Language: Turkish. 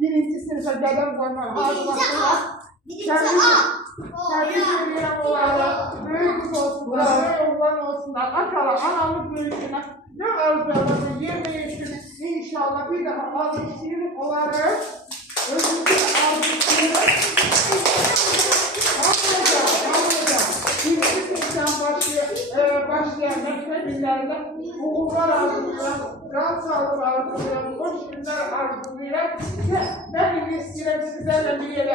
Birinci sınıfa gelen zaman hazırlantılar. Kendisi olanlar, büyük olsunlar, oğlan olsunlar, atalar, analık büyüsüne ne arzularını yemeyişini inşallah bir daha alıştırır olarak özgür alıştırır. Birinci sınıftan başlayan mekteplerinde hukuklar arzuluyor, can sağlığı arzuluyor, hoş günler arzuluyor. Ben istiyorum sizlerle bir yere